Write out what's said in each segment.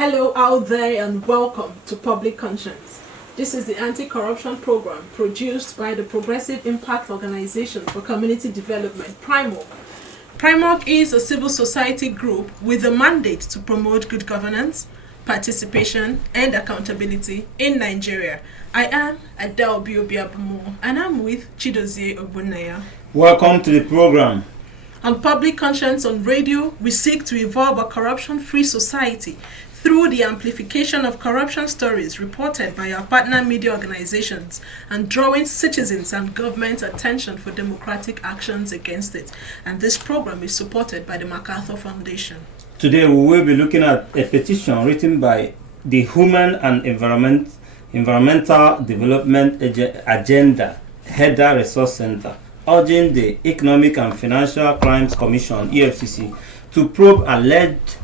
Hello out there and welcome to Public Conscience. This is the anti-corruption program produced by the Progressive Impact Organization for Community Development, PRIMOC. PRIMOC is a civil society group with a mandate to promote good governance, participation, and accountability in Nigeria. I am Adele Biobiabumo and I'm with Chidozie Ogbonnaya. Welcome to the program. On Public Conscience on Radio, we seek to evolve a corruption-free society through the amplification of corruption stories reported by our partner media organizations and drawing citizens and government attention for democratic actions against it. And this program is supported by the MacArthur Foundation. Today we will be looking at a petition written by the Human and Environmental Development Agenda HEDA Resource Center, urging the Economic and Financial Crimes Commission, EFCC, to probe alleged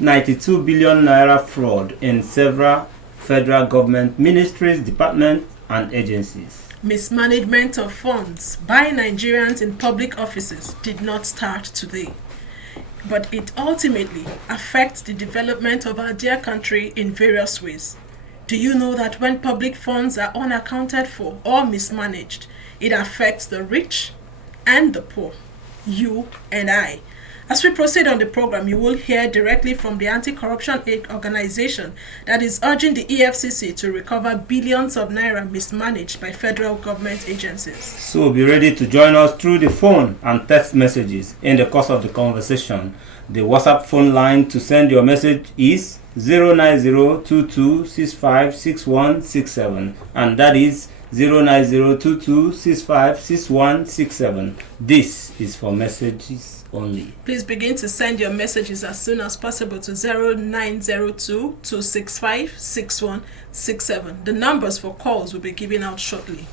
92 billion naira fraud in several federal government ministries, departments, and agencies. Mismanagement of funds by Nigerians in public offices did not start today, but it ultimately affects the development of our dear country in various ways. Do you know that when public funds are unaccounted for or mismanaged, it affects the rich and the poor, you and I? As we proceed on the program, you will hear directly from the anti-corruption organization that is urging the EFCC to recover billions of naira mismanaged by federal government agencies. So be ready to join us through the phone and text messages in the course of the conversation. The WhatsApp phone line to send your message is 09022656167, and that is 09022656167. This is for messages only. Please begin to send your messages as soon as possible to 0902-265-6167. The numbers for calls will be given out shortly.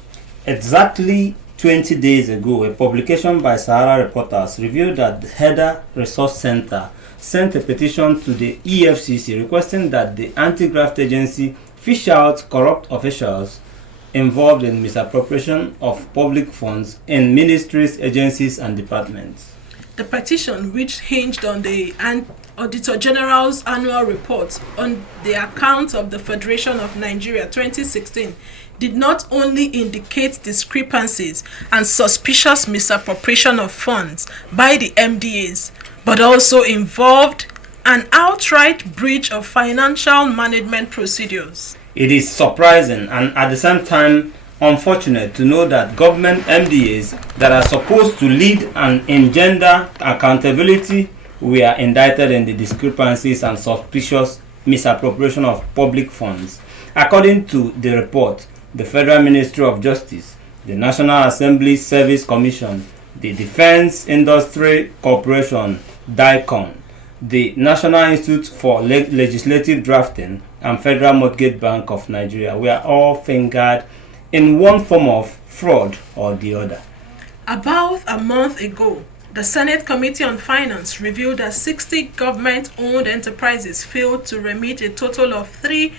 Exactly 20 days ago, a publication by Sahara Reporters revealed that the HEDA Resource Center sent a petition to the EFCC requesting that the anti-graft agency fish out corrupt officials involved in misappropriation of public funds in ministries, agencies, and departments. The petition, which hinged on the Auditor-General's annual report on the account of the Federation of Nigeria 2016, did not only indicate discrepancies and suspicious misappropriation of funds by the MDAs, but also involved an outright breach of financial management procedures. It is surprising and at the same time unfortunate to know that government MDAs that are supposed to lead and engender accountability were indicted in the discrepancies and suspicious misappropriation of public funds. According to the report, the Federal Ministry of Justice, the National Assembly Service Commission, the Defense Industry Corporation, DICON, the National Institute for Legislative Drafting, and Federal Mortgage Bank of Nigeria were all fingered in one form of fraud or the other. About a month ago, the Senate Committee on Finance revealed that 60 government-owned enterprises failed to remit a total of 3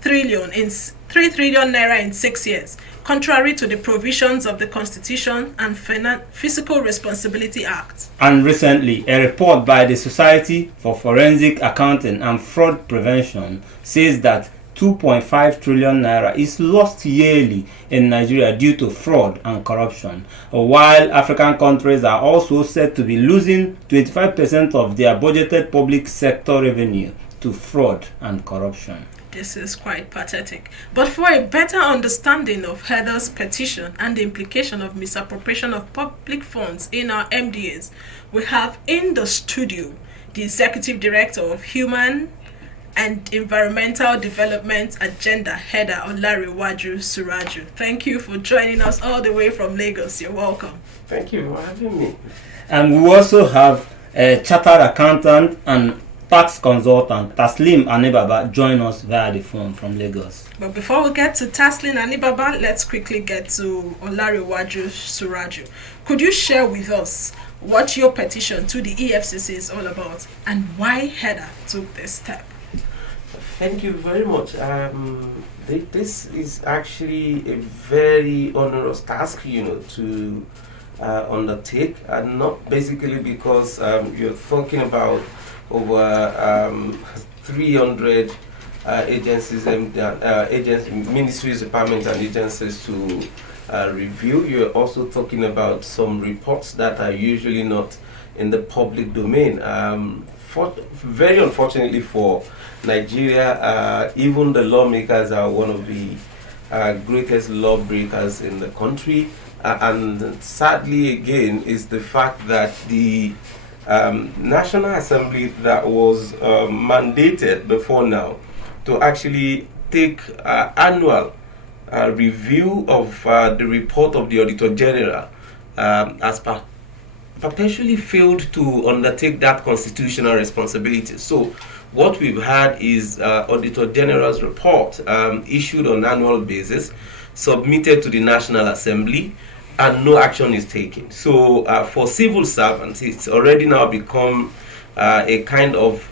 trillion naira in 6 years, contrary to the provisions of the Constitution and Fiscal Responsibility Act. And recently, a report by the Society for Forensic Accounting and Fraud Prevention says that 2.5 trillion naira is lost yearly in Nigeria due to fraud and corruption, while African countries are also said to be losing 25% of their budgeted public sector revenue to fraud and corruption. This is quite pathetic. But for a better understanding of HEDA's petition and the implication of misappropriation of public funds in our MDAs, we have in the studio the Executive Director of Human and Environmental Development Agenda, HEDA, Olarewaju Suraju. Thank you for joining us all the way from Lagos. You're welcome. Thank you for having me. And we also have a chartered accountant and tax consultant, Taslim Anibaba, join us via the phone from Lagos. But before we get to Taslim Anibaba, let's quickly get to Olarewaju Suraju. Could you share with us what your petition to the EFCC is all about and why HEDA took this step? Thank you very much. This is actually a very onerous task, to undertake, and not basically because you're talking about over 300 ministries, departments, and agencies to review. You're also talking about some reports that are usually not in the public domain. Very unfortunately for Nigeria, even the lawmakers are one of the greatest lawbreakers in the country. And sadly, again, is the fact that the National Assembly that was mandated before now to actually take annual review of the report of the Auditor-General as perpetually failed to undertake that constitutional responsibility. So what we've had is Auditor-General's report issued on an annual basis, submitted to the National Assembly, and no action is taken. So for civil servants, it's already now become a kind of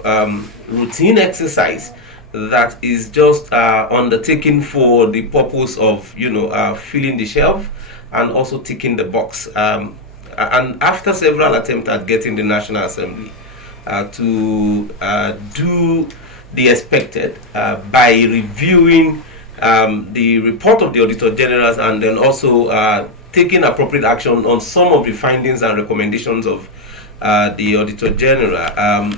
routine exercise that is just undertaken for the purpose of, filling the shelf and also ticking the box. And after several attempts at getting the National Assembly to do the expected by reviewing the report of the Auditor General and then also taking appropriate action on some of the findings and recommendations of the Auditor General,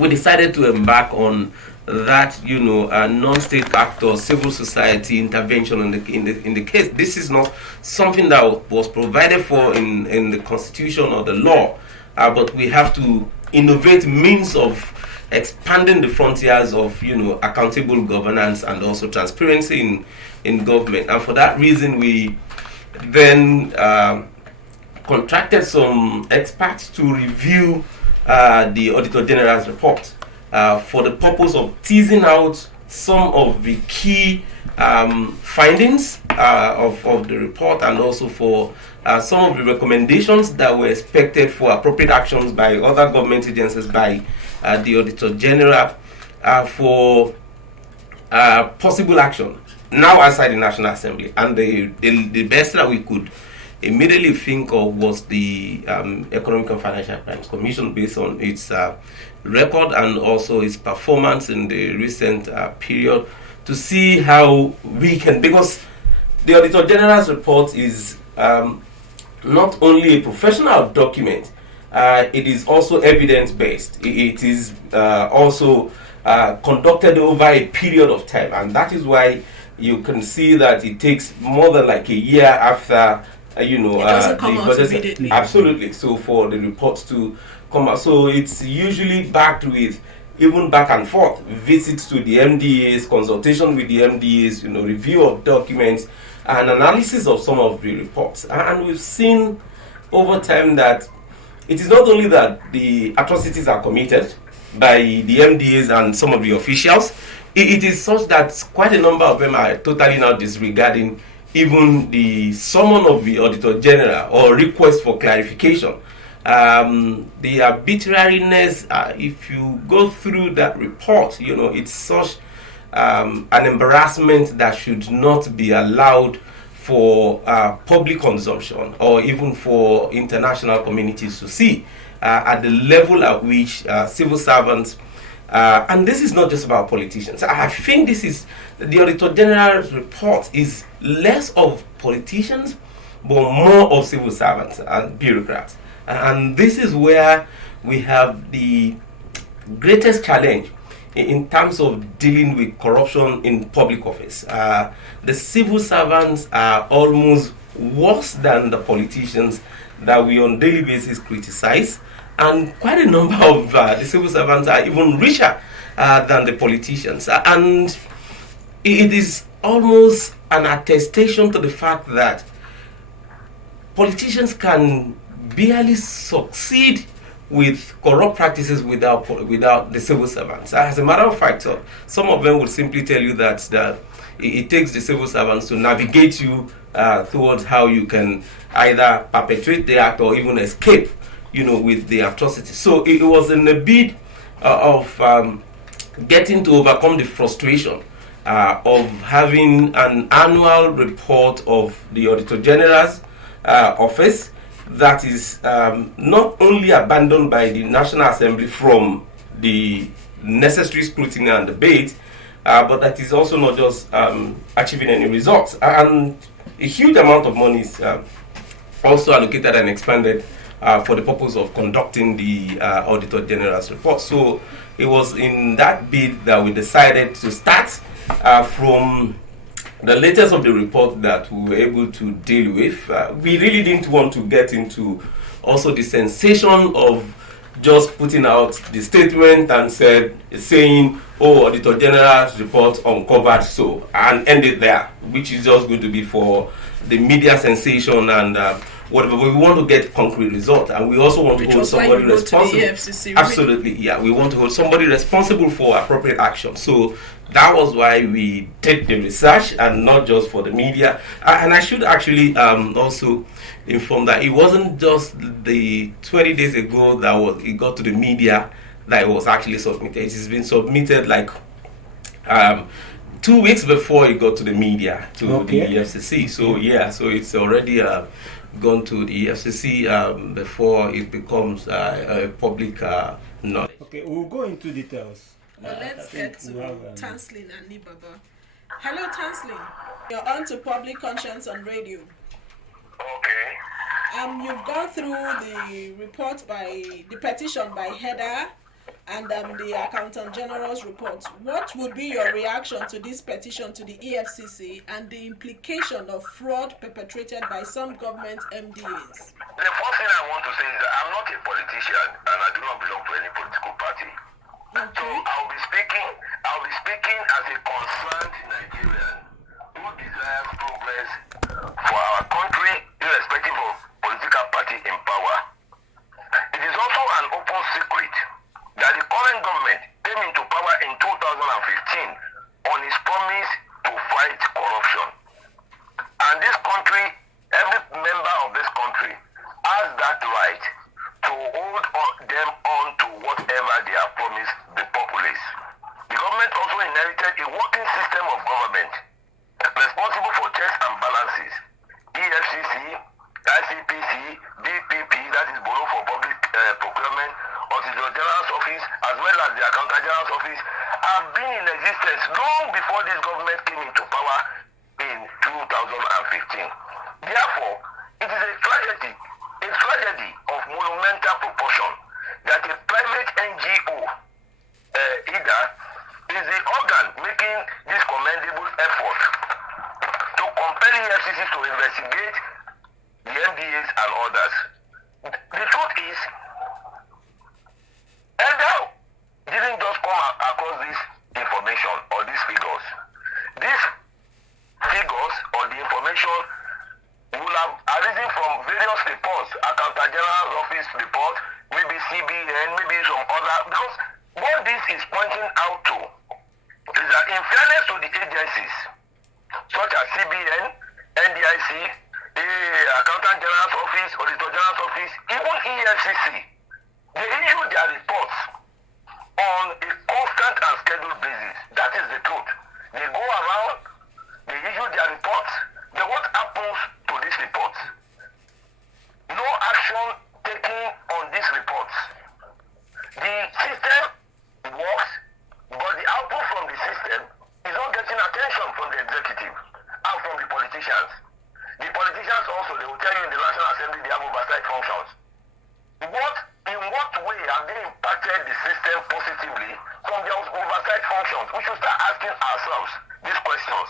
we decided to embark on that, non-state actor, civil society intervention in the case. This is not something that was provided for in the Constitution or the law, but we have to innovate means of expanding the frontiers of, accountable governance and also transparency in government. And for that reason, we then contracted some experts to review the Auditor General's report for the purpose of teasing out some of the key findings of the report, and also for some of the recommendations that were expected for appropriate actions by other government agencies, by the Auditor General, for possible action now outside the National Assembly. And the best that we could immediately think of was the Economic and Financial Crimes Commission, based on its record and also its performance in the recent period, to see how we can, because the Auditor General's report is not only a professional document, it is also evidence-based. It is also conducted over a period of time, and that is why you can see that it takes more than like a year after it doesn't come out immediately. Absolutely. So for the reports to come out, so it's usually backed with even back and forth visits to the MDAs, consultation with the MDAs, review of documents, and analysis of some of the reports. And we've seen over time that it is not only that the atrocities are committed by the MDAs and some of the officials, it is such that quite a number of them are totally now disregarding even the summon of the Auditor General or request for clarification. The arbitrariness, if you go through that report, it's such an embarrassment that should not be allowed for public consumption or even for international communities to see at the level at which civil servants, and this is not just about politicians. I think the Auditor General's report is less of politicians, but more of civil servants and bureaucrats. And this is where we have the greatest challenge in terms of dealing with corruption in public office. The civil servants are almost worse than the politicians that we on daily basis criticize, and quite a number of the civil servants are even richer than the politicians. And it is almost an attestation to the fact that politicians can barely succeed with corrupt practices without the civil servants. As a matter of fact, some of them will simply tell you that it takes the civil servants to navigate you towards how you can either perpetrate the act or even escape, with the atrocity. So it was in a bid of getting to overcome the frustration of having an annual report of the Auditor General's office that is not only abandoned by the National Assembly from the necessary scrutiny and debate, but that is also not just achieving any results. And a huge amount of money is also allocated and expanded for the purpose of conducting the Auditor-General's report. So it was in that bid that we decided to start from the latest of the report that we were able to deal with. We really didn't want to get into also the sensation of just putting out the statement and saying, oh, Auditor General's report uncovered so, and end it there, which is just going to be for the media sensation and whatever. But we want to get concrete results, and we also want to hold somebody responsible. EFCC, Absolutely, yeah. We want to hold somebody responsible for appropriate action. So that was why we did the research, and not just for the media. And I should actually also inform that it wasn't just the 20 days ago that it got to the media that it was actually submitted. It has been submitted like 2 weeks before it got to the media, to the EFCC. So yeah, so it's already gone to the EFCC before it becomes a public knowledge. Okay, we'll go into details. Well, let's get to Tanslin and Nibaba. Hello, Tanslin. You're on to Public Conscience on Radio. Okay. You've gone through the report the petition by HEDA and the Accountant General's report. What would be your reaction to this petition to the EFCC and the implication of fraud perpetrated by some government MDAs? The first thing I want to say is that I'm not a politician and I do not belong to any political party. Okay. So I'll be speaking as a concerned Nigerian who desires progress for our country, irrespective of political party in power. It is also an open secret that the current government came into power in 2015 on its promise to fight corruption. And this country, every member of this country has that right to hold them on to whatever they have promised the populace. The government also inherited a working system of government responsible for checks and balances. EFCC, ICPC, BPP, that is Bureau for Public Procurement, Auditor-General's office, as well as the Accountant General's office, have been in existence long before this government came into power in 2015. Therefore, it is a tragedy of monumental proportion that a private NGO, HEDA, is the organ making this commendable effort to compel EFCC to investigate the MDAs and others. The truth is, HEDA didn't just come across this information or these figures. These figures or the information will have arisen from various reports, Accountant General's office report, maybe CBN, maybe some other, because what this is pointing out to is that in fairness to the agencies, such as CBN, NDIC, Accountant General's office, Auditor General's office, even EFCC, they issue their reports on a constant and scheduled basis. That is the truth. They go around, they issue their reports. Then what happens to these reports? No action taken on these reports. The system works, but the output from the system is not getting attention from the executive and from the politicians. The politicians also, they will tell you in the National Assembly they have oversight functions. In what way have they impacted the system positively from their oversight functions? We should start asking ourselves these questions.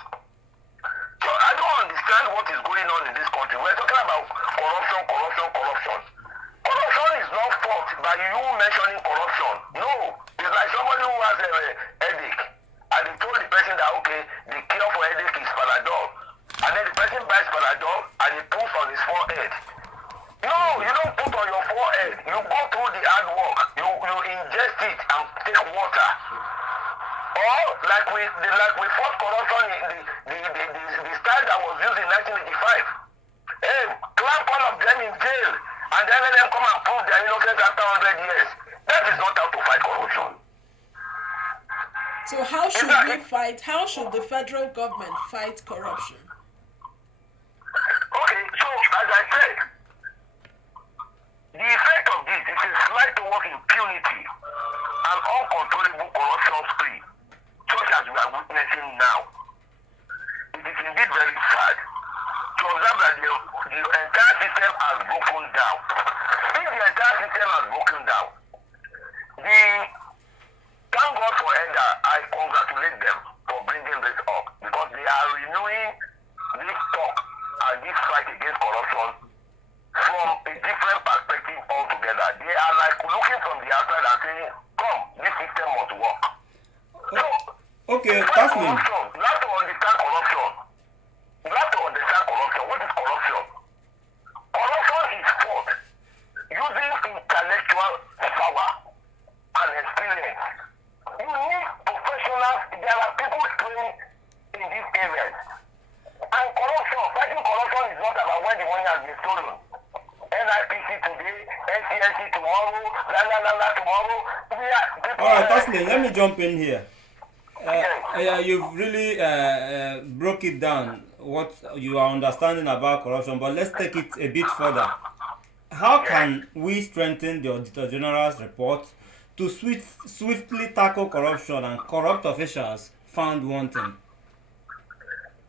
So I don't understand what is going on in this country. We're talking about corruption. Corruption is not fault by you mentioning corruption. No. It's like somebody who has a headache and they told the person that, okay, the cure for headache is Panadol. And then the person buys Panadol and he puts on his forehead. No, you don't put on your forehead. You go through the hard work. You ingest it and take water. Or like we fought corruption in the style that was used in 1985. Hey, clamp all of them in jail and then let them come and prove their innocence after 100 years. That is not how to fight corruption. So how should the federal government fight corruption? Okay, so as I said, the effect of this is a slight to work impunity and an uncontrollable corruption spree, such as we are witnessing now. It is indeed very sad to observe that the entire system has broken down. If the entire system has broken down, thank God for HEDA, I congratulate them for bringing this up, because they are renewing this talk and this fight against corruption from a different perspective altogether. They are like looking from the outside and saying, come, this system must work. So, okay, Taslim. You have to understand corruption. You have to understand corruption. What is corruption? Corruption is fought using intellectual power and experience. You need professionals. There are people trained in these areas. And corruption, fighting corruption is not about when the money has been stolen. NIPC today, NCNC tomorrow, tomorrow. All right, Taslim, let me jump in here. You've really broke it down, what you are understanding about corruption, but let's take it a bit further. How can we strengthen the Auditor-General's report to swiftly tackle corruption and corrupt officials found wanting?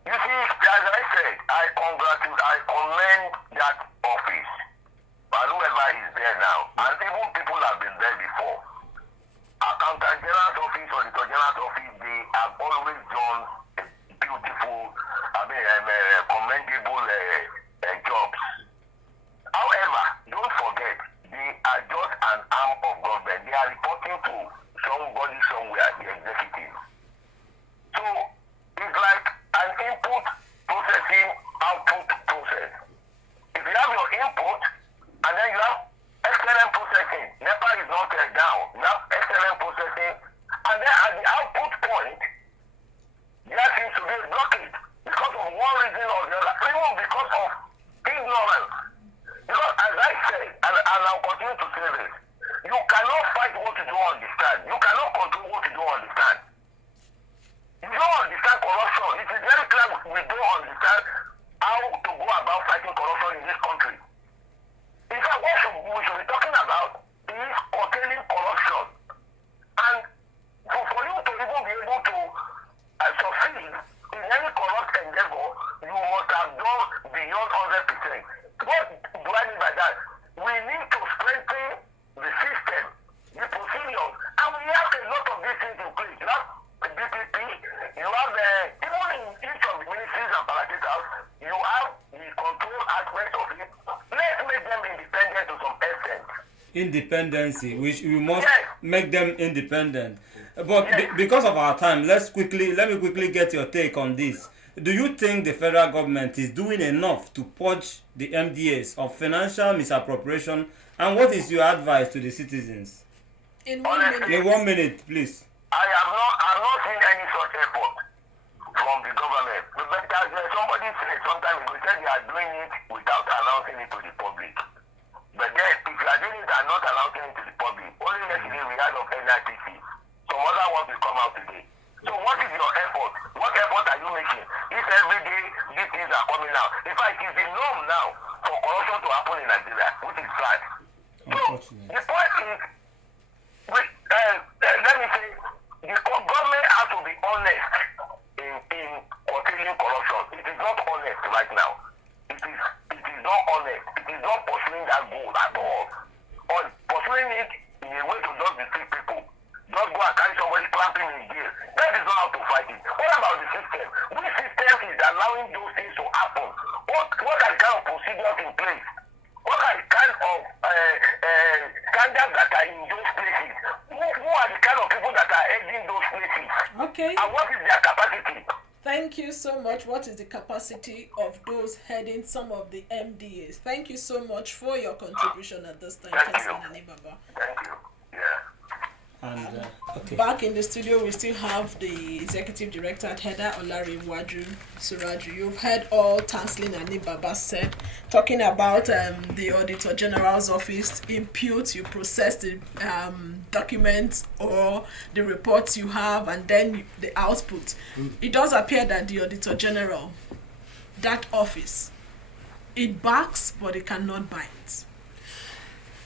You see, as I said, I commend that office, and whoever is there now, and even people have been there before. Accountant-General's office, Auditor-General's office, they have always done beautiful, commendable jobs. However, don't forget, they are just an arm of government. They are reporting to somebody somewhere, the executive. So, it's like an input processing output process. If you have your input, and then you have excellent processing, NEPA is not down, you have excellent processing, and then at the output point, there seems to be a blockage because of one reason or the other, even because of ignorance. Because as I said, and I'll continue to say this, you cannot fight what you don't understand. You cannot control what you don't understand. You don't understand corruption. It is very clear we don't understand how to go about fighting corruption in this country. In fact, what we should be talking about is curtailing corruption. And for you to even be able to succeed in any corrupt endeavor, you must have done beyond 100%. What do I mean by that? We need to strengthen the system, the procedures, and we have a lot of these things in place. You have the BPP, you have even in each of the ministries and parastatals, you have the control aspect of it. Let's make them independent to some extent. Independency, which we must make them independent. But because of our time, let me quickly get your take on this. Do you think the federal government is doing enough to purge the MDAs of financial misappropriation, and what is your advice to the citizens? In 1 minute. In 1 minute, please. I have not seen any such effort from the government. But as somebody said sometime ago, said they are doing it without announcing it to the public. But then, if you are doing it and not announcing it to the public, only yesterday we had of NIPC. Some other ones will come out today. So what is your effort? What effort are you making? If every day these things are coming out. In fact, it is the norm now for corruption to happen in Nigeria, which is sad. So the point is, let me say, the government has to be honest in curtailing corruption. It is not honest right now. It is not honest. It is not pursuing that goal at all. Or pursuing it in a way to just defeat people. Just go and carry somebody clamping in jail. That is not how to fight it. What about the system? Which system is allowing those things to happen? What are the kind of procedures in place? What are the kind of standards that are in those places? Who are the kind of people that are heading those places? Okay. And what is their capacity? Thank you so much. What is the capacity of those heading some of the MDAs? Thank you so much for your contribution at this time, Taslim Anibaba. Thank you. Yeah. And okay. Back in the studio, we still have the Executive Director at HEDA, Olariwaju Suraju. You've heard all Taslim Anibaba said, talking about the Auditor General's office impute, you process the documents or the reports you have, and then the output. It does appear that the Auditor General, that office, it backs, but it cannot bind.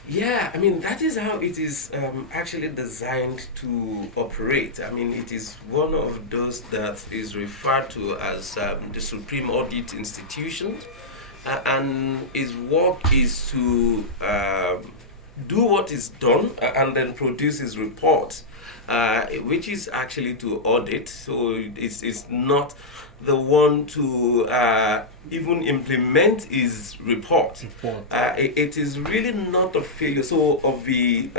Yeah, I mean, that is how it is actually designed to operate. I mean, it is one of those that is referred to as the Supreme Audit Institution, and its work is to do what is done and then produce his report, which is actually to audit. So it's not the one to even implement his report. It is really not a failure of the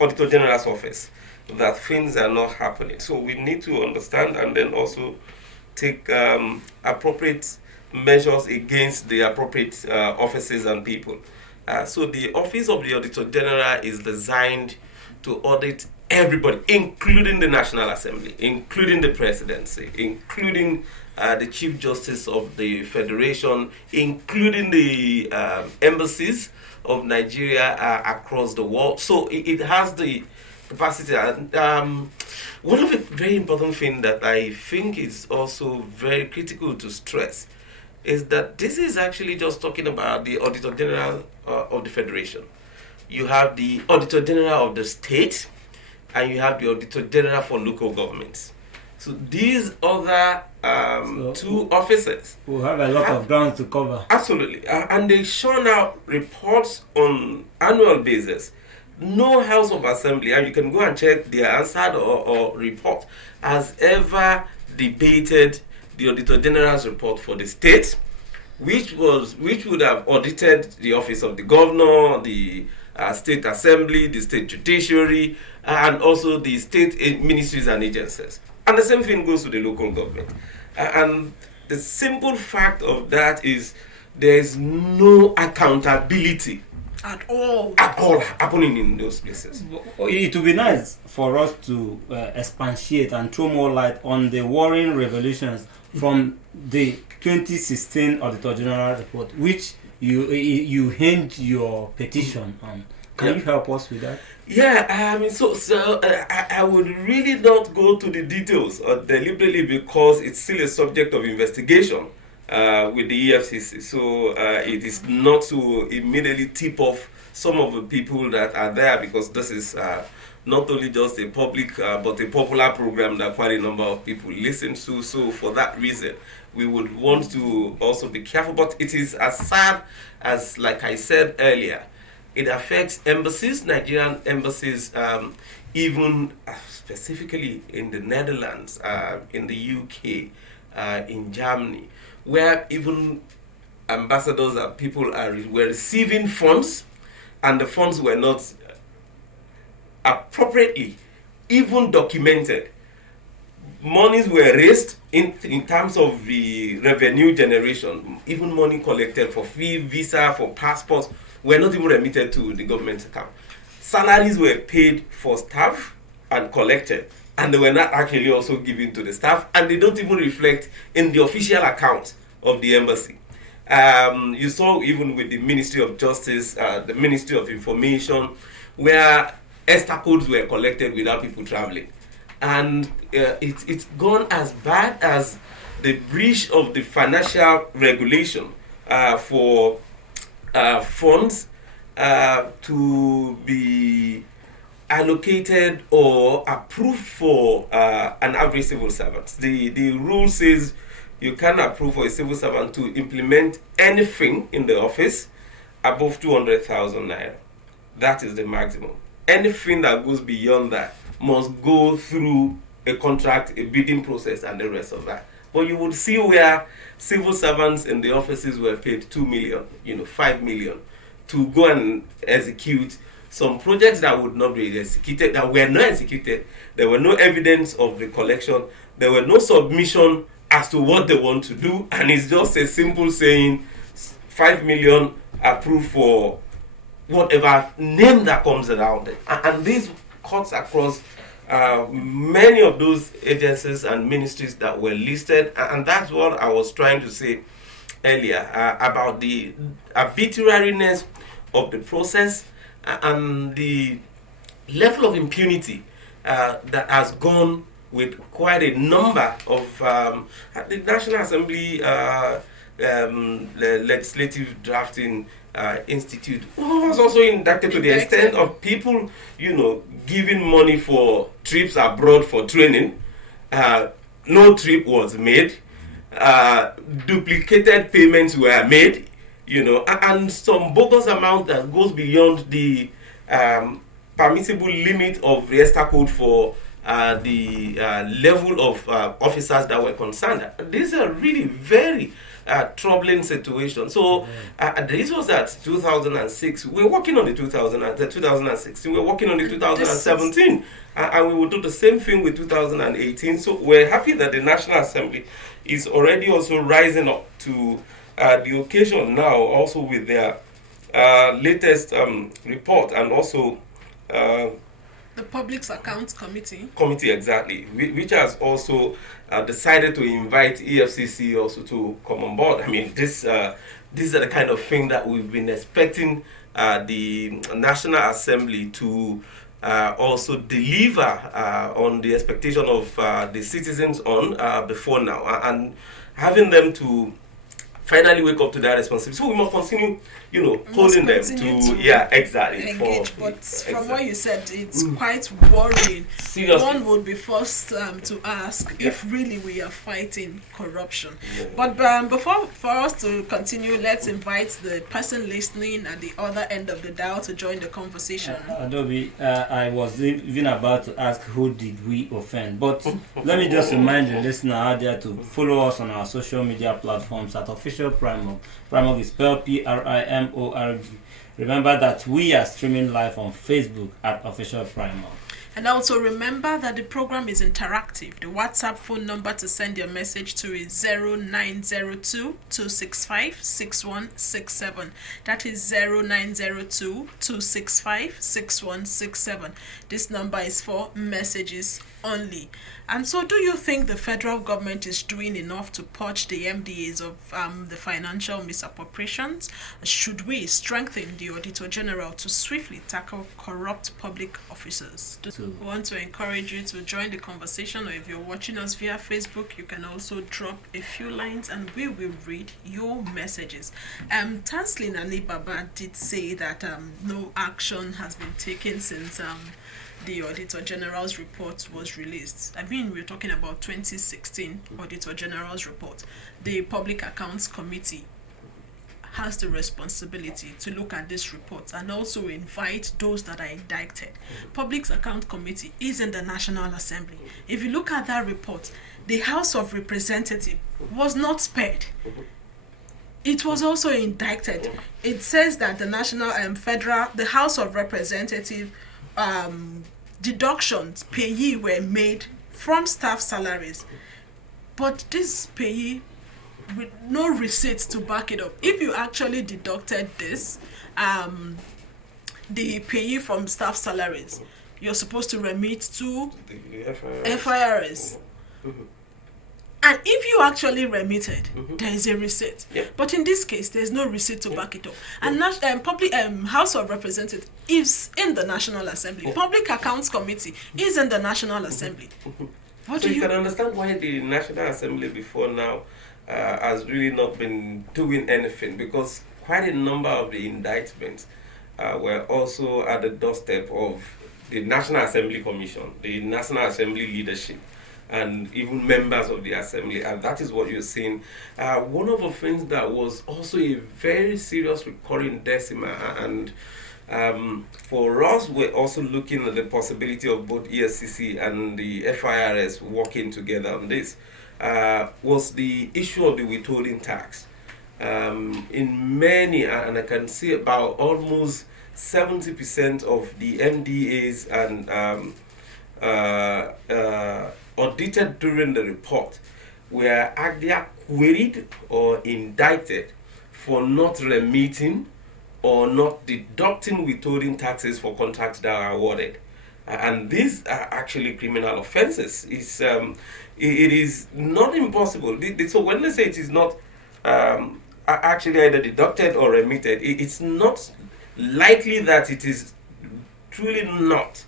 Auditor General's office that things are not happening. So we need to understand and then also take appropriate measures against the appropriate offices and people. So the Office of the Auditor General is designed to audit everybody, including the National Assembly, including the Presidency, including the Chief Justice of the Federation, including the embassies of Nigeria across the world. So it has the capacity. One of the very important things that I think is also very critical to stress is that this is actually just talking about the Auditor General of the Federation. You have the Auditor General of the state, and you have the Auditor General for local governments. So these other two officers will have a lot of ground to cover. Absolutely. And they show now reports on annual basis. No House of Assembly, and you can go and check their answered or report, has ever debated the Auditor General's report for the state, which would have audited the office of the governor, the state assembly, the state judiciary, and also the state ministries and agencies. And the same thing goes to the local government. And the simple fact of that is there is no accountability at all happening in those places. It would be nice for us to expatiate and throw more light on the worrying revelations from the 2016 Auditor General report, which you hinged your petition on. Can you help us with that? Yeah, I mean, I would really not go to the details deliberately because it's still a subject of investigation with the EFCC. So it is not to immediately tip off some of the people that are there, because this is not only just a public but a popular program that quite a number of people listen to. So for that reason, we would want to also be careful. But it is as sad as, like I said earlier, it affects embassies, Nigerian embassies, even specifically in the Netherlands, in the UK, in Germany, where even ambassadors and people were receiving funds, and the funds were not appropriately even documented. Monies were raised in terms of the revenue generation, even money collected for fee, visa, for passports, were not even remitted to the government account. Salaries were paid for staff and collected, and they were not actually also given to the staff, and they don't even reflect in the official account of the embassy. You saw even with the Ministry of Justice, the Ministry of Information, where ESTA codes were collected without people traveling. And it's gone as bad as the breach of the financial regulation for funds to be allocated or approved for an average civil servant. The rule says you can approve for a civil servant to implement anything in the office above 200,000 naira. That is the maximum. Anything that goes beyond that must go through a contract, a bidding process, and the rest of that. But you would see where civil servants in the offices were paid 2 million, 5 million to go and execute some projects that would not be executed, that were not executed. There were no evidence of the collection. There were no submission as to what they want to do. And it's just a simple saying, 5 million approved for whatever name that comes around it. And this cuts across many of those agencies and ministries that were listed. And that's what I was trying to say earlier about the arbitrariness of the process and the level of impunity that has gone with quite a number of the National Assembly legislative drafting Institute was also indicted to the extent of people, giving money for trips abroad for training. No trip was made. Duplicated payments were made, and some bogus amount that goes beyond the permissible limit of the ESTA code for the level of officers that were concerned. These are really very troubling situation. So this was at 2006. We're working on the 2016. We're working on the 2017, and we will do the same thing with 2018. So we're happy that the National Assembly is already also rising up to the occasion now, also with their latest report, and also the Public Accounts Committee. Exactly, which has also decided to invite EFCC also to come on board. I mean, these are the kind of thing that we've been expecting the National Assembly to also deliver on the expectation of the citizens on before now, and having them to finally wake up to that responsibility. So we must continue, holding them to exactly. Engage. From what you said, it's quite worrying. Seriously. One would be forced to ask if really we are fighting corruption. Yeah. But for us to continue, let's invite the person listening at the other end of the dial to join the conversation. Adobe, I was even about to ask who did we offend, but let me just remind the listener out there to follow us on our social media platforms at Official Primorg. Primorg is spelled PRIMORG. Remember that we are streaming live on Facebook at Official Primorg. And also remember that the program is interactive. The WhatsApp phone number to send your message to is 0902-265-6167. That is 0902-265-6167. This number is for messages only. And so, do you think the federal government is doing enough to purge the MDAs of the financial misappropriations? Should we strengthen the Auditor-General to swiftly tackle corrupt public officers? We want to encourage you to join the conversation, or if you're watching us via Facebook, you can also drop a few lines and we will read your messages. Tanslin Ali Baba did say that no action has been taken since the Auditor-General's report was released. I mean, we're talking about 2016 Auditor-General's report. The Public Accounts Committee has the responsibility to look at this report and also invite those that are indicted. Public Accounts Committee is in the National Assembly. If you look at that report, the House of Representatives was not spared. It was also indicted. It says that the the House of Representatives deductions payee were made from staff salaries, but this payee with no receipts to back it up. If you actually deducted this, the payee from staff salaries, you're supposed to remit to the FIRS. And if you actually remitted, there is a receipt. Yeah. But in this case, there's no receipt to back it up. And public House of Representatives is in the National Assembly. Public Accounts Committee is in the National Assembly. So you can understand why the National Assembly before now has really not been doing anything, because quite a number of the indictments were also at the doorstep of the National Assembly Commission, the National Assembly leadership, and even members of the assembly, and that is what you're seeing. One of the things that was also a very serious recurring decima, and for us, we're also looking at the possibility of both ESCC and the FIRS working together on this, was the issue of the withholding tax. In many, and I can see about almost 70% of the MDAs and audited during the report were either queried or indicted for not remitting or not deducting withholding taxes for contracts that are awarded. And these are actually criminal offenses. It is not impossible. So when they say it is not actually either deducted or remitted, it's not likely that it is truly not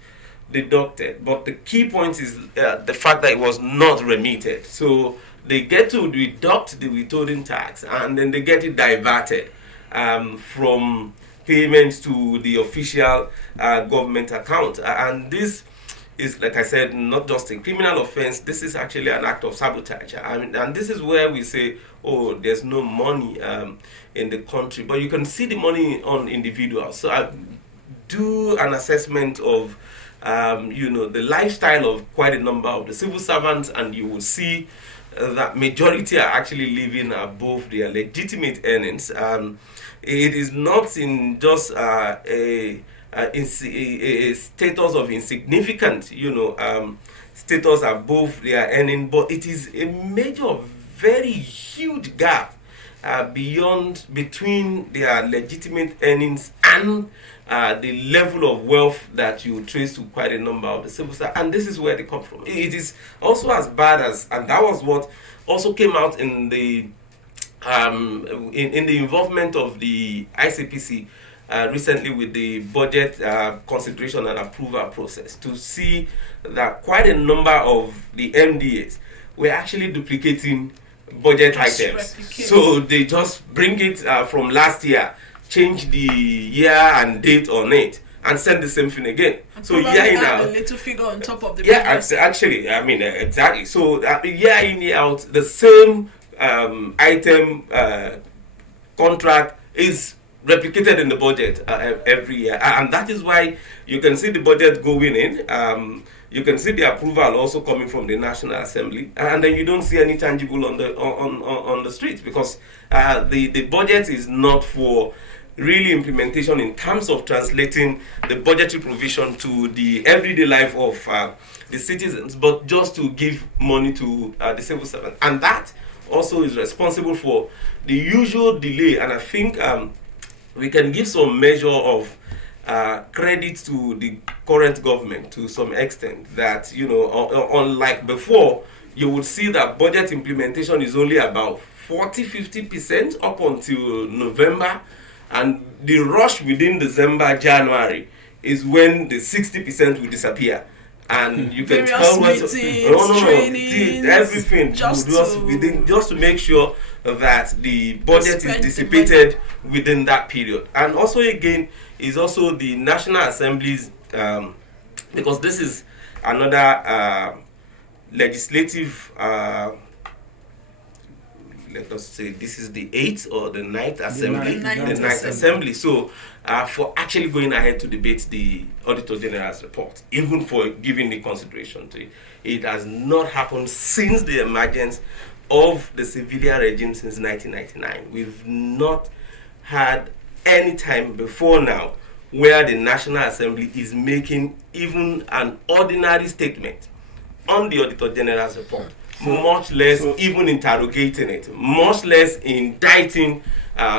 deducted, but the key point is the fact that it was not remitted. So they get to deduct the withholding tax and then they get it diverted. from payments to the official government account. And this is, like I said, not just a criminal offense. This is actually an act of sabotage. And this is where we say, oh, there's no money in the country. But you can see the money on individuals. So I do an assessment of the lifestyle of quite a number of the civil servants, and you will see that majority are actually living above their legitimate earnings. It is not in just a status of insignificant, status above their earning, but it is a major, very huge gap between their legitimate earnings and the level of wealth that you trace to quite a number of the civil servants, and this is where they come from. It is also as bad as, and that was what also came out in the in the involvement of the ICPC recently with the budget consideration and approval process, to see that quite a number of the MDAs were actually duplicating budget items. So they just bring it from last year, change the year and date on it, and send the same thing again. And so year in out, a little figure on top of the actually, exactly. So year in, year out, the same item contract is replicated in the budget every year, and that is why you can see the budget going in. You can see the approval also coming from the National Assembly, and then you don't see any tangible on the streets, because the budget is not for really implementation in terms of translating the budgetary provision to the everyday life of the citizens, but just to give money to the civil servant. And that also is responsible for the usual delay. And I think we can give some measure of credit to the current government to some extent, that, unlike before, you would see that budget implementation is only about 40-50% up until November, and the rush within December, January is when the 60% will disappear. And you can tell trainings, everything just to make sure that the budget is dissipated within that period. And also, again, is also the National Assembly's, because this is another legislative, let us say this is the 8th or the 9th Assembly, the 9th Assembly. So for actually going ahead to debate the Auditor-General's report, even for giving the consideration to it, it has not happened since the emergence of the civilian regime since 1999. We've not had any time before now where the National Assembly is making even an ordinary statement on the Auditor-General's report, much less even interrogating it, much less indicting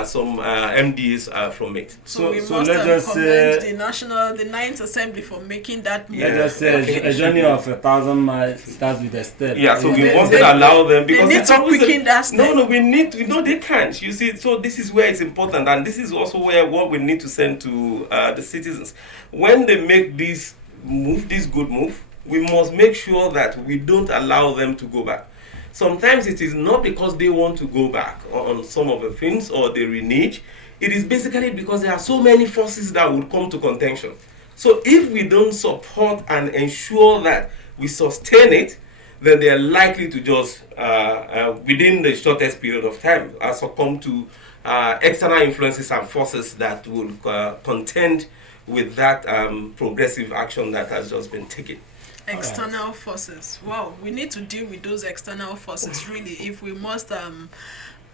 some MDAs from it. So we must commend the Ninth Assembly for making that move. Let us say a journey of 1,000 miles starts with a step. Yeah, so we must allow them, because they need to quicken that step. No, we need to. No, they can't. You see, so this is where it's important, and this is also where what we need to send to the citizens when they make this good move. We must make sure that we don't allow them to go back. Sometimes it is not because they want to go back on some of the things or they renege. It is basically because there are so many forces that would come to contention. So if we don't support and ensure that we sustain it, then they are likely to just, within the shortest period of time, succumb to external influences and forces that will contend with that progressive action that has just been taken. External forces. Wow, we need to deal with those external forces, really, if we must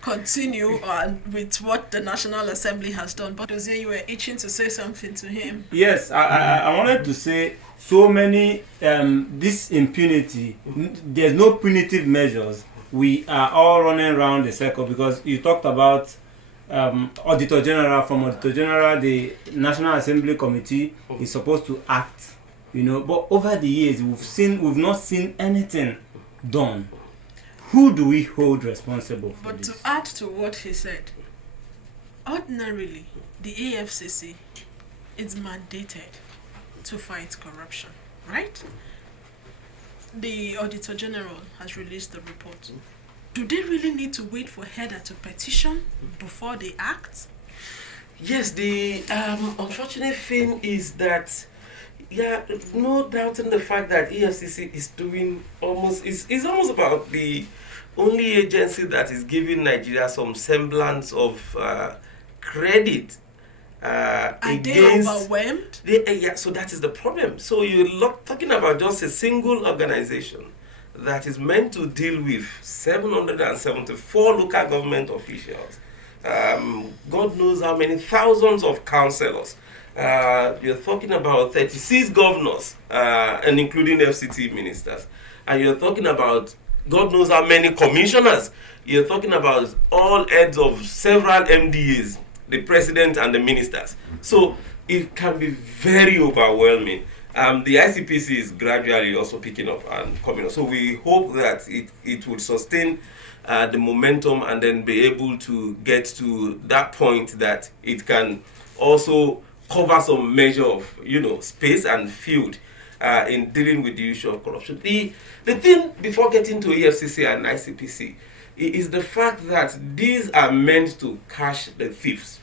continue with what the National Assembly has done. But Dozie, you were itching to say something to him. Yes, I wanted to say so many, this impunity, there's no punitive measures. We are all running around the circle, because you talked about Auditor-General. From Auditor-General, the National Assembly Committee is supposed to act. But over the years, we've not seen anything done. Who do we hold responsible for this? But to add to what he said, ordinarily, the AFCC is mandated to fight corruption, right? The Auditor-General has released the report. Do they really need to wait for HEDA to petition before they act? Yes, the unfortunate thing is that, yeah, no doubting the fact that EFCC is doing is almost about the only agency that is giving Nigeria some semblance of credit Are they against. overwhelmed? Yeah, so that is the problem. So you're talking about just a single organization that is meant to deal with 774 local government officials. God knows how many thousands of councillors. You're talking about 36 governors, and including FCT ministers. And you're talking about God knows how many commissioners. You're talking about all heads of several MDAs, the president and the ministers. So it can be very overwhelming. The ICPC is gradually also picking up and coming up. So we hope that it will sustain the momentum and then be able to get to that point that it can also cover some measure of space and field in dealing with the issue of corruption. The thing before getting to EFCC and ICPC is the fact that these are meant to catch the thieves.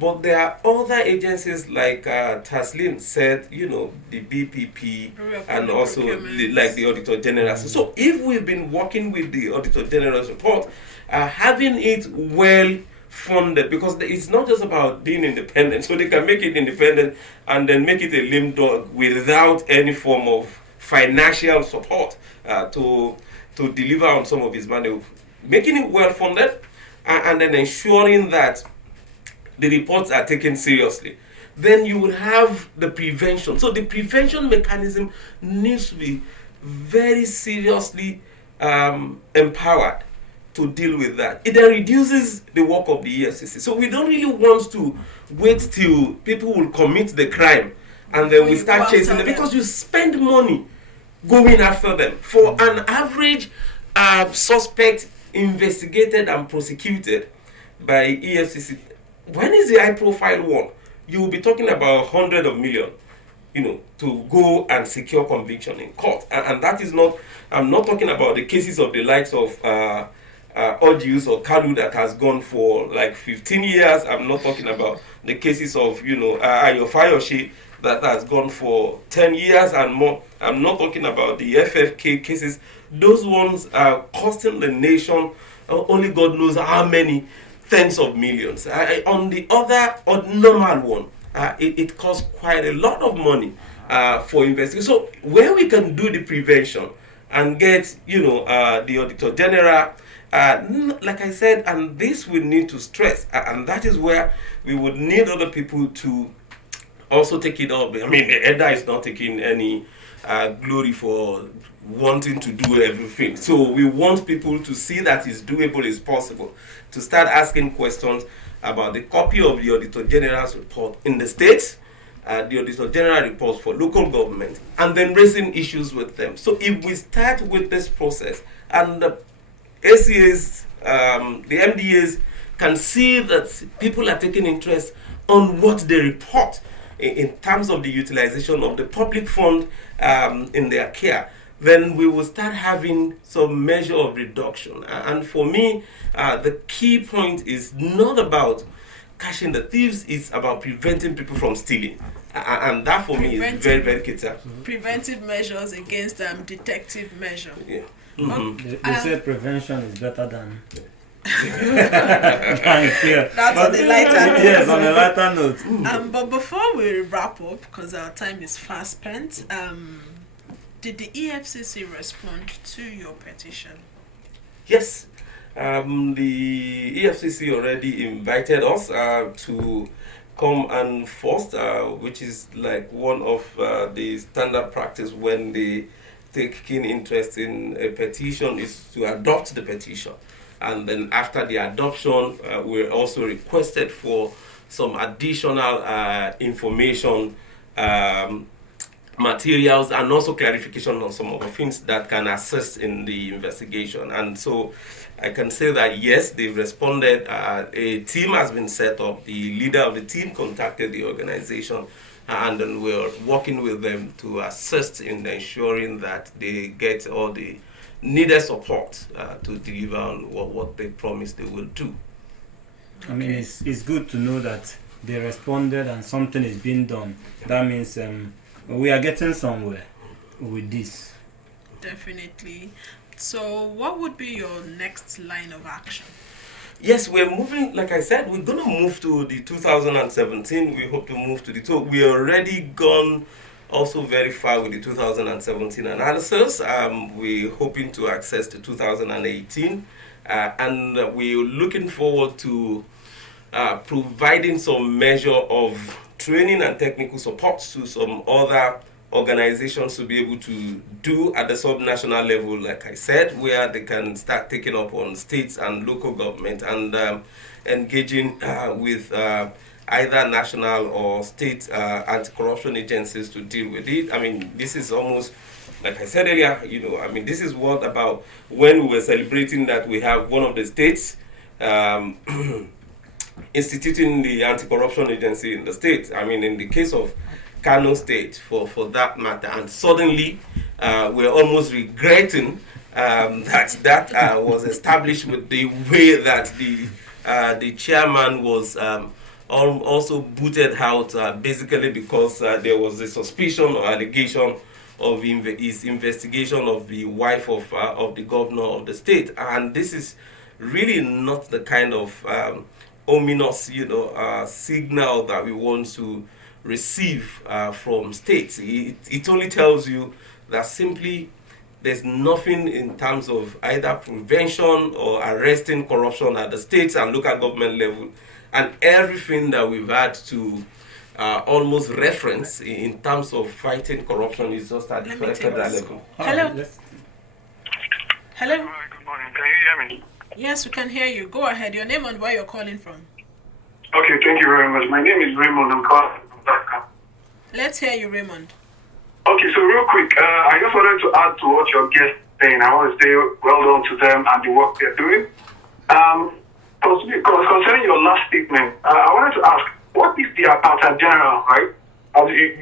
But there are other agencies like Taslim said, the BPP and also the Auditor-General. So if we've been working with the Auditor-General's report, having it well funded, because it's not just about being independent, so they can make it independent and then make it a lame dog without any form of financial support to deliver on some of his mandate. Making it well funded and then ensuring that the reports are taken seriously. Then you will have the prevention. So the prevention mechanism needs to be very seriously empowered to deal with that. It then reduces the work of the EFCC. So we don't really want to wait till people will commit the crime and then we start chasing them, because you spend money going after them. For an average suspect investigated and prosecuted by EFCC, when is the high profile one? You will be talking about hundreds of millions, to go and secure conviction in court. And that is not, I'm not talking about the cases of the likes of Odius or Kalu that has gone for like 15 years. I'm not talking about the cases of, Ayo Fayoshe that has gone for 10 years and more. I'm not talking about the FFK cases. Those ones are costing the nation only God knows how many tens of millions. On the other, normal one, it costs quite a lot of money for investigation. So where we can do the prevention and get, the Auditor-General, like I said, and this we need to stress, and that is where we would need other people to also take it up. I mean, the HEDA is not taking any glory for wanting to do everything. So we want people to see that it's doable, it's possible, to start asking questions about the copy of the Auditor-General's report in the states, the Auditor-General reports for local government, and then raising issues with them. So if we start with this process, and the ACAs, the MDAs can see that people are taking interest on what they report in terms of the utilization of the public fund in their care, then we will start having some measure of reduction. And for me, the key point is not about catching the thieves, it's about preventing people from stealing. And that for me is very, very key. Preventive measures against detective measure. Yeah. Mm-hmm. They say prevention is better than That's on the lighter note. Yes, on a lighter note. But before we wrap up, because our time is fast spent, did the EFCC respond to your petition? Yes. The EFCC already invited us to come and first, which is like one of the standard practice when they take keen interest in a petition, is to adopt the petition. And then after the adoption, we're also requested for some additional information, materials, and also clarification on some of the things that can assist in the investigation. And so I can say that yes, they've responded. A team has been set up. The leader of the team contacted the organization, and then we're working with them to assist in ensuring that they get all the needed support to deliver on what they promised they will do. I mean, it's good to know that they responded and something is being done. That means we are getting somewhere with this. Definitely. So, what would be your next line of action? Yes, we're moving, like I said, we're going to move to the 2017. We hope to move to the two. We already gone also very far with the 2017 analysis. We're hoping to access the 2018. And we're looking forward to providing some measure of training and technical support to some other organizations to be able to do at the subnational level, like I said, where they can start taking up on states and local government and engaging with either national or state anti-corruption agencies to deal with it. I mean, this is almost, like I said earlier, this is what about when we were celebrating that we have one of the states instituting the anti-corruption agency in the state. I mean, in the case of Kano State, for that matter, and suddenly we're almost regretting that was established with the way that the chairman was also booted out, basically because there was a suspicion or allegation of his investigation of the wife of the governor of the state, and this is really not the kind of ominous, signal that we want to receive from states. It only tells you that simply there's nothing in terms of either prevention or arresting corruption at the states and local government level, and everything that we've had to almost reference in terms of fighting corruption is just at the federal level. Hello. Hello. Hi, good morning. Can you hear me? Yes, we can hear you. Go ahead. Your name and where you're calling from. Okay, thank you very much. My name is Raymond. I'm calling from Dhaka. Let's hear you, Raymond. Okay, so real quick, I just wanted to add to what your guest is saying. I want to say well done to them and the work they're doing. Concerning your last statement, I wanted to ask, what is the Auditor-General, right?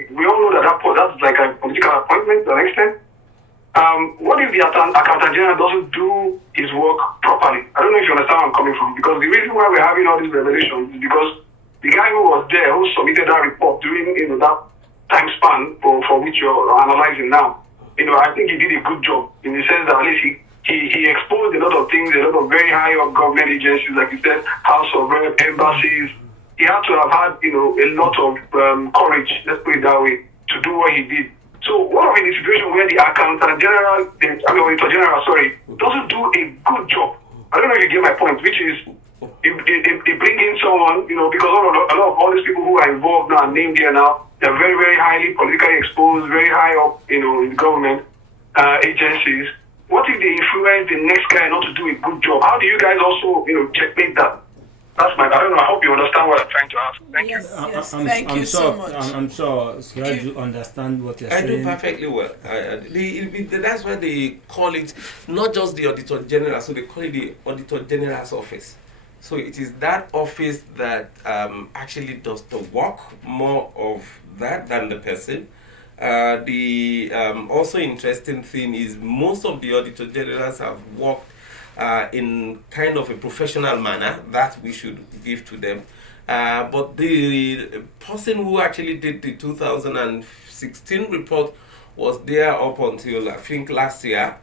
We all know that's like a political appointment to an extent. What if the Auditor-General doesn't do his work properly? I don't know if you understand where I'm coming from, because the reason why we're having all these revelations is because the guy who was there, who submitted that report during that time span for which you're analyzing now, I think he did a good job in the sense that at least he exposed a lot of things, a lot of very high up government agencies, like you said, House of Rep, embassies. He had to have had, a lot of courage, let's put it that way, to do what he did. So what if in a situation where the Auditor-General, doesn't do a good job? I don't know if you get my point, which is they bring in someone, because a lot of all these people who are involved now, named here now, they're very, very highly politically exposed, very high up, in government agencies. What if they influence the next guy not to do a good job? How do you guys also, checkmate that? That's I don't know. I hope you understand what I'm trying to ask. Thank you. Yes, thank you so much. I'm sure Suraj, you understand what you're saying. I do perfectly well. That's why they call it not just the Auditor-General, so they call it the Auditor-General's office. So it is that office that actually does the work more of that than the person. The also interesting thing is most of the Auditor-Generals have worked in kind of a professional manner that we should give to them. But the person who actually did the 2016 report was there up until I think last year,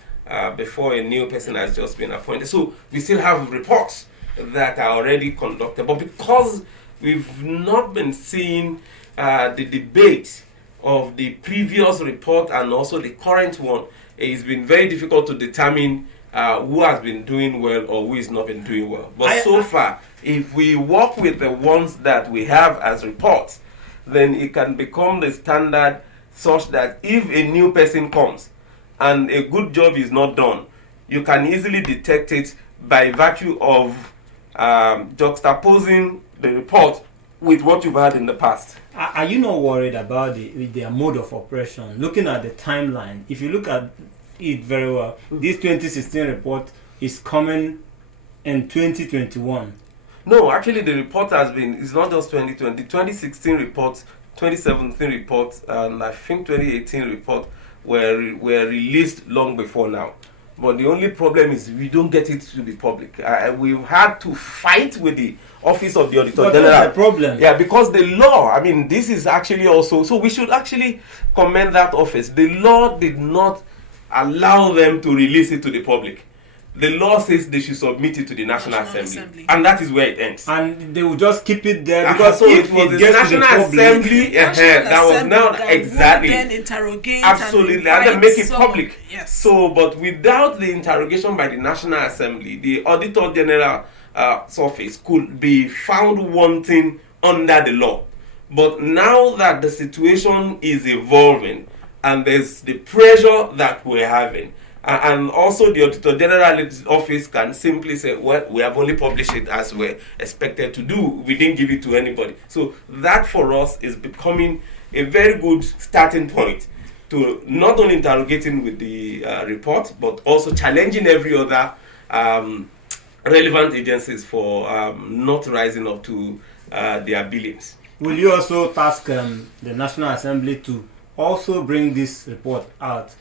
before a new person has just been appointed. So we still have reports that are already conducted. But because we've not been seeing the debate of the previous report and also the current one, it's been very difficult to determine who has been doing well or who has not been doing well. But so far, if we work with the ones that we have as reports, then it can become the standard such that if a new person comes and a good job is not done, you can easily detect it by virtue of juxtaposing the report with what you've had in the past. Are you not worried about their mode of operation? Looking at the timeline, if you look at it very well, this 2016 report is coming in 2021. No, actually the report it's not just 2020, 2016 reports, 2017 reports, and I think 2018 report were released long before now. But the only problem is we don't get it to the public. We've had to fight with the Office of the Auditor-General. That's the problem. Yeah, because the law, I mean, this is actually also, so we should actually commend that office. The law did not allow them to release it to the public. The law says they should submit it to the National Assembly. And that is where it ends. And they will just keep it there because so if it was it the gets National to the public, Assembly that was now exactly then interrogate absolutely and then make it some, public. yes. So, but without the interrogation by the National Assembly, the Auditor-General office could be found wanting under the law. But now that the situation is evolving and there's the pressure that we're having, and also the Auditor-General office can simply say, well, we have only published it as we're expected to do. We didn't give it to anybody. So that for us is becoming a very good starting point to not only interrogating with the report, but also challenging every other relevant agencies for not rising up to their billings. Will you also task the National Assembly to also bring this report out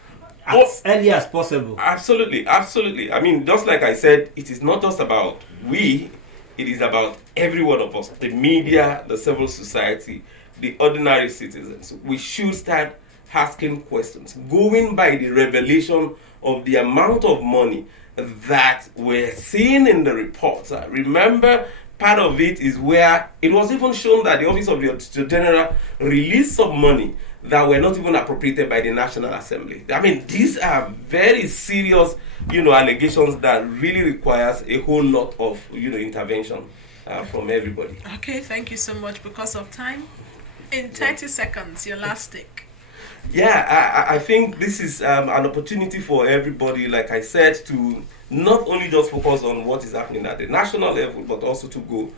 as early as possible? Absolutely, absolutely. I mean, just like I said, it is not just about we, it is about every one of us, the media, the civil society, the ordinary citizens. We should start asking questions, going by the revelation of the amount of money that we're seeing in the reports. Remember, part of it is where it was even shown that the Office of the Auditor-General released some money that were not even appropriated by the National Assembly. I mean, these are very serious, allegations that really requires a whole lot of, intervention from everybody. Okay, thank you so much. Because of time, in 30 seconds, your last take. Yeah, I think this is an opportunity for everybody, like I said, to not only just focus on what is happening at the national level, but also to go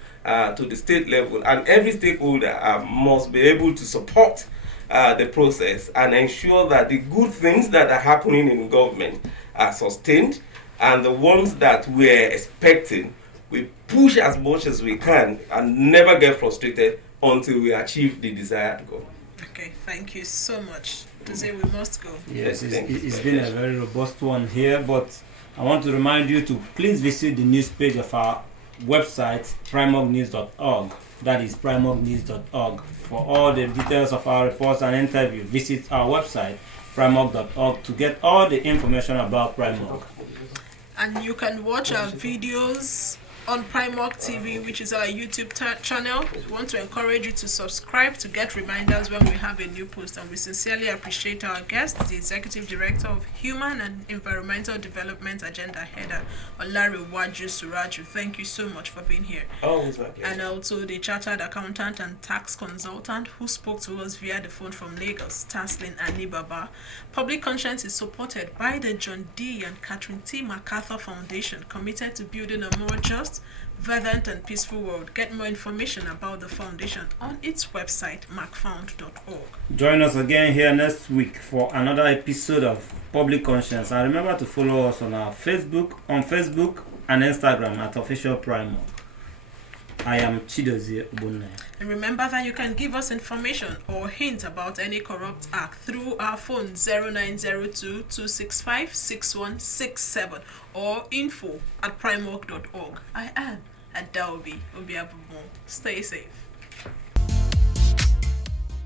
to the state level. And every stakeholder must be able to support the process and ensure that the good things that are happening in government are sustained, and the ones that we're expecting, we push as much as we can and never get frustrated until we achieve the desired goal. Okay, thank you so much. To say we must go. Yes, it's been a very robust one here, but I want to remind you to please visit the news page of our website, primognews.org. That is primognews.org. For all the details of our reports and interviews, visit our website, primog.org, to get all the information about Primog. And you can watch our videos on Primog TV, which is our YouTube channel. We want to encourage you to subscribe to get reminders when we have a new post. And we sincerely appreciate our guest, the Executive Director of Human and Environmental Development Agenda, HEDA, Olariwaju Suraju. Thank you so much for being here. Always my pleasure. And also the Chartered Accountant and Tax Consultant who spoke to us via the phone from Lagos, Taslin Anibaba. Public Conscience is supported by the John D. and Catherine T. MacArthur Foundation, committed to building a more just, verdant and peaceful world. Get more information about the foundation on its website, macfound.org. Join us again here next week for another episode of Public Conscience. And remember to follow us on Facebook and Instagram at Official Primog. I am Chidozie Obunne. And remember that you can give us information or hint about any corrupt act through our phone 0902-265-6167 or info@primog.org. I am Adaobi Obiabubu. Stay safe.